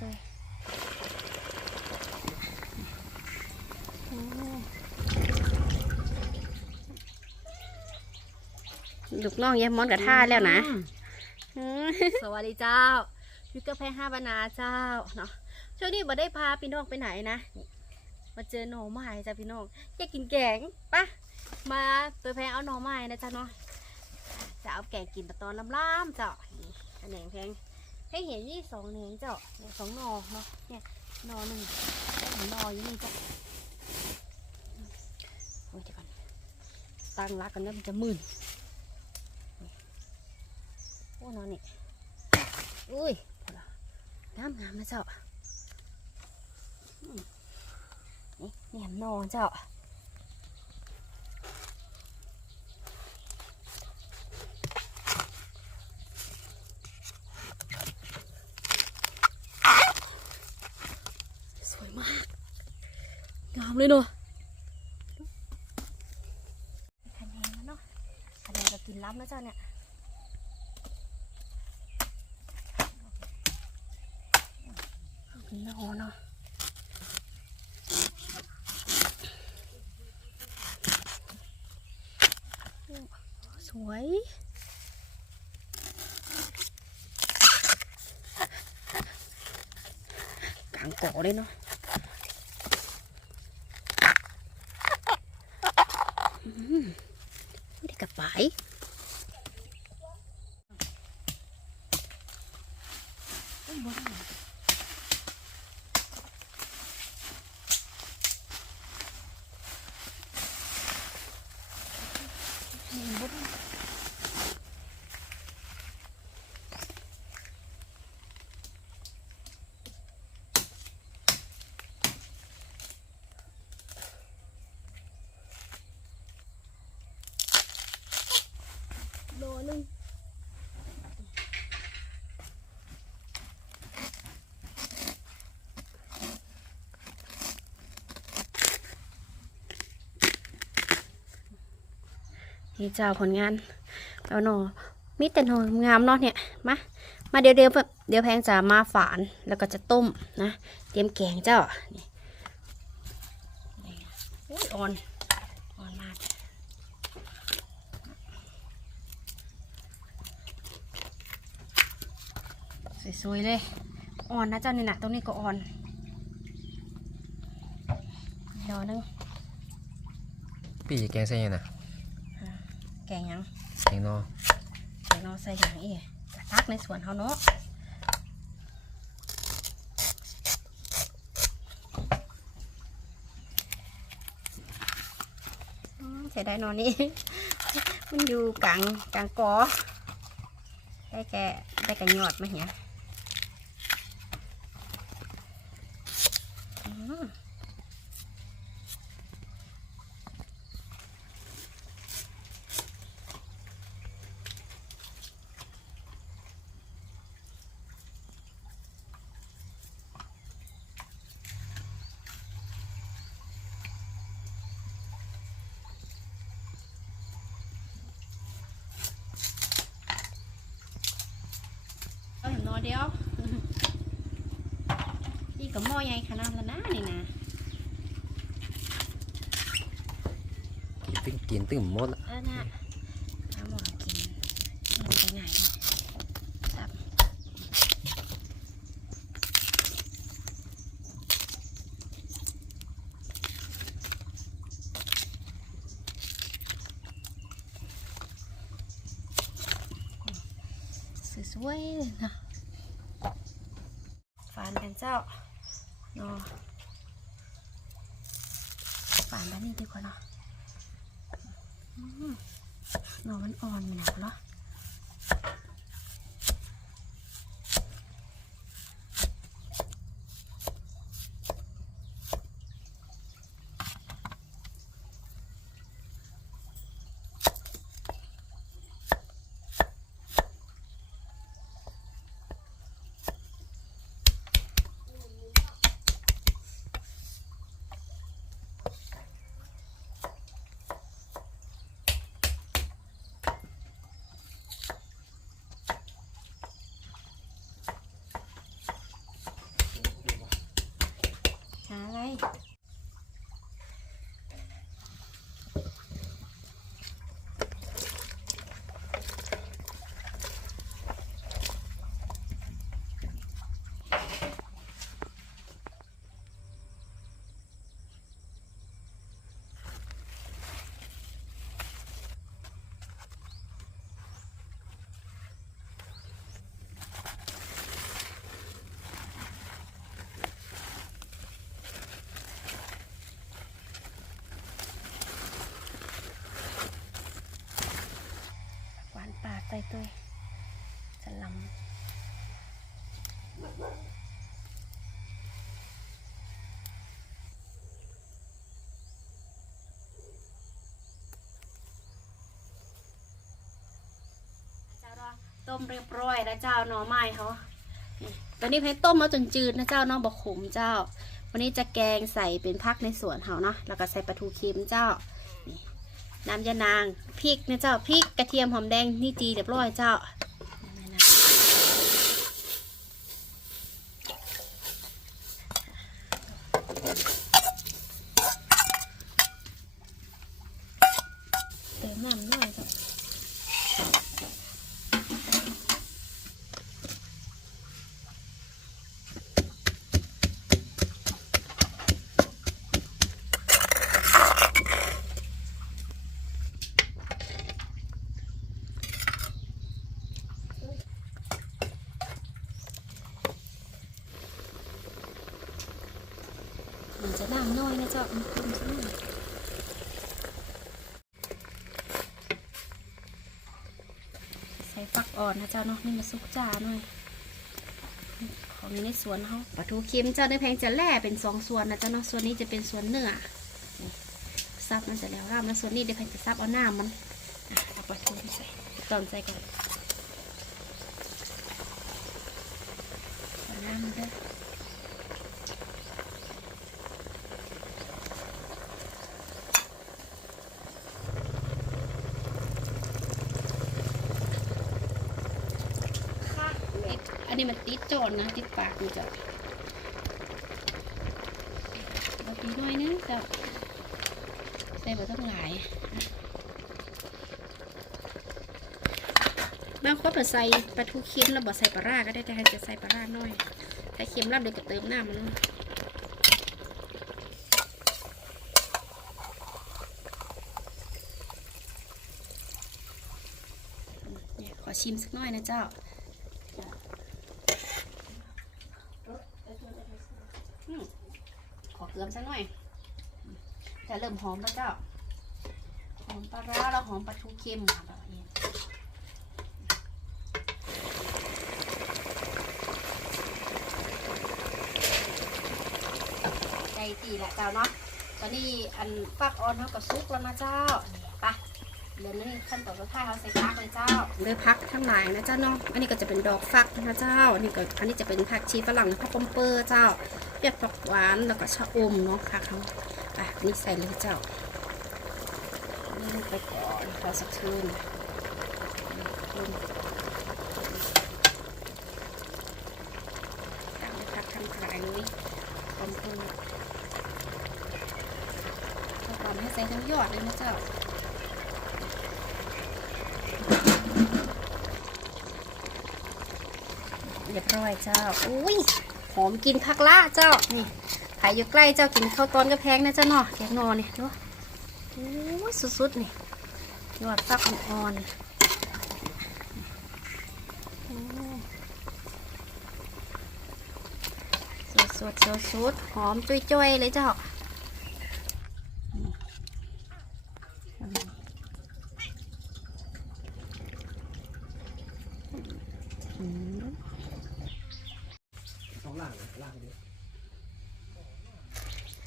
ตัวโอ้ลูกน้องยายมอนกับท่าแล้วนะอืมสวัสดีเจ้าอยู่กับแพห้าบรรณาเจ้าเนาะช่วงนี้บ่ได้พาพี่น้องไปไหนนะนี่มาเจอหน่อไม้จ้ะพี่น้องอยากกินแกงปะมาตัวแพงเอาหน่อไม้นะจ๊ะเนาะจะเอาแกงกินปะตอนล้ำๆเจ้านี่อันแหนงแพง ให้เห็นนี่สองแหนงเจ้าเนี่ยสองนอเนาะเนี่ยนอหนึ่งแล้วหนออยู่นี่จ้ะโอ้ยเดี๋ยวก่อนตั้งรักกันแล้วมันจะมึนโอ้นอนนี่อุ้ยพอละน้ำน้ำนะเจ้าอืมนี่แหนนอนเจ้า สวยมาก งามเลยเนาะคะแนนเนาะคะแนนจะกินล้ำนะเจ้าเนี่ยนอนเนาะสวยกลางเกาะเลยเนาะอืมไม่ ได้กระป๋ายอุ้ยบ่ได้ โลนึง นี่เจ้าผลงานเอาหนอมีแต่หนองามเนาะเนี่ยมามาเดี๋ยวเดี๋ยวเดี๋ยวแพงจะมาฝานแล้วก็จะต้มนะเตรียมแกงเจ้านี่อ่อนอ่อนมากสวยๆเลยอ่อนนะเจ้านี่นะตรงนี้ก็อ่อนรอนึงพี่จะแกงใส่ยังนะ แกงหยังแกงนอแกงนอใส่หยังอีกกะตักในสวนเขาเนาะอืมเสียดายนอนนี่ มันอยู่กลางกลางกอได้แกได้แกยอดมาเหีย เอาอย่างน้อยเดียวนี่กับหม้อใหญ่ขนาดแล้วนะนี่นะกินตึ้งกินตึ้งหมดละเออนะเอาหม้อกินมันไปไหนเนาะครับสวยๆเลยนะฝานกันเจ้าเนาะฝานด้านนี้ดีกว่าเนาะเนาะมันอ่อนมันหนักเนาะ Bye. มเรียบร้อยแล้วเจ้าหน่อไม้เขาตอนนี้เพชรต้มมาจนจืดนะเจ้าน้องบอกขมเจ้า วันนี้จะแกงใส่เป็นพักในสวนเขาเนาะแล้วก็ใส่ปลาทูเค็มเจ้าน้ำยานางพริกนะเจ้าพริกกระเทียมหอมแดงนี่จีเรียบร้อยเจ้าเติมน้ำ จะน้ำน้อยนะเจ้ามันขึ้นใช่ไหมใส่ฟักอ่อนนะเจ้าเนาะนี่มาซุกจาหน่อยของนี้ในสวนเขาปลาทูเค็มเจ้าในแพงจะแล่เป็นสองส่วนนะเจ้าเนาะส่วนนี้จะเป็นส่วนเนื้อซับมันจะแล้วร่ำแล้วส่วนนี้เดี๋ยวแพงจะซับเอาหน้ามันอะเอาปลาทูใส่ตอนใส่ก่อนหน้ามันเด้อ ค่ะติด อันนี้มันติดโจนนะ ติดปากมันจะเอาตีน่อยนึงจะใส่บะต้องหลายบางคนเปิดใส่ปลาทูเค็มแล้วบ่ใส่ปลาร้าก็ได้แต่ให้จะใส่ปลาร้าน่อยถ้าเค็มรับเดี๋ยวก็เติมน้ำมันเนี่ยขอชิมสักหน่อยนะเจ้า อืมขอเกลือสักหน่อย จะ เริ่มหอมแล้วเจ้า หอมปลาร้าแล้วหอมปลาทูเค็มค่ะแบบนี้ใจตีแหละเจ้าเนาะ ตอนนี้อันฟักออนเท่ากับซุกแล้วนะเจ้า เดี๋ยวนี้ขั้นตอนสุดท้ายเขาใส่พักเลยเจ้าเลยพักทั้งหลายนะเจ้าเนาะอันนี้ก็จะเป็นดอกฟักนะเจ้าอันนี้ก็อันนี้จะเป็นผักชีฝรั่งผักปอมเปอร์เจ้าเปรี้ยวผักหวานแล้วก็ชะอมเนาะค่ะเขาอะนี่ใส่เลยเจ้านี่ลงไปก่อนพอสักคืนคืนตามไปพักทำขายเลยปอมเปอร์เจ้าปอมให้ใส่ทั้งยอดเลยนะเจ้า รียบร้อยเจ้า อุ้ยหอมกินผักละเจ้า นี่ขายอยู่ใกล้เจ้ากินข้าวต้นก็แพงนะเจ้าเนาะแกงนอเนี่ยดูโอ้ยสุดๆนี่ยอดฟักอ่อนๆสดๆสดๆหอมจุ้ยๆเลยเจ้า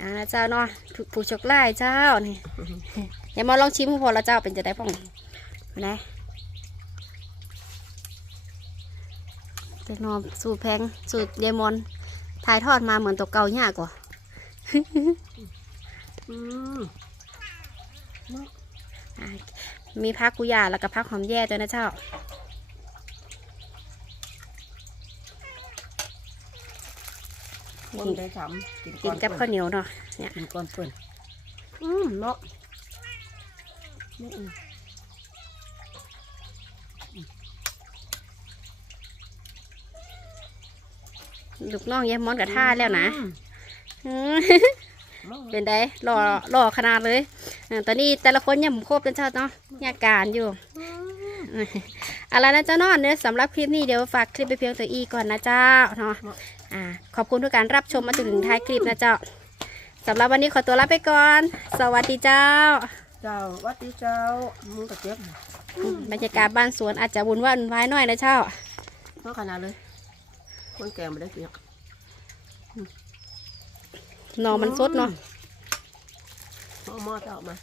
อ่าเจ้าเนาะผู้ผู้ชคไล่เจ้านี่อย่ามาลองชิมพอแล้วเจ้าเป็นจะได้ป่องนะเจ๊นอมสูตรแพงสูตรเยมอนถ่ายทอดมาเหมือนตัวเก่ายากกว่าอืมอ่ามีพักกุยาแล้วก็พักหอมแย่ด้วยนะเจ้า คนได้ทำกินกับข้าวเหนียวเนาะเนี่ยกินก่อนเปิ่นอืมเนาะลูกน้องยายมอนกับท่าแล้วนะอืมเป็นไดหล่อหล่อขนาดเลยอ่าตอนนี้แต่ละคนยังครบเป็นเจ้าเนาะยาการอยู่อะไรนะเจ้าเนอนเนี่ยสำหรับคลิปนี้เดี๋ยวฝากคลิปไปเพียงตัวอีก่อนนะเจ้าเนาะ อ่าขอบคุณทุกการรับชมมาจนถึงท้ายคลิปนะเจ้าสำหรับวันนี้ขอตัวลาไปก่อน สวัสดีเจ้า เจ้าวัดดีเจ้ามึงกระเจี๊ยบบรรยากาศบ้านสวนอาจจะวุ่นวายวุ่นวายหน่อยนะเจ้าเพราะขนาดเลยคนแก่ไม่ได้เปียกหนอมันสดเนาะหม้อหม้อจะออกมา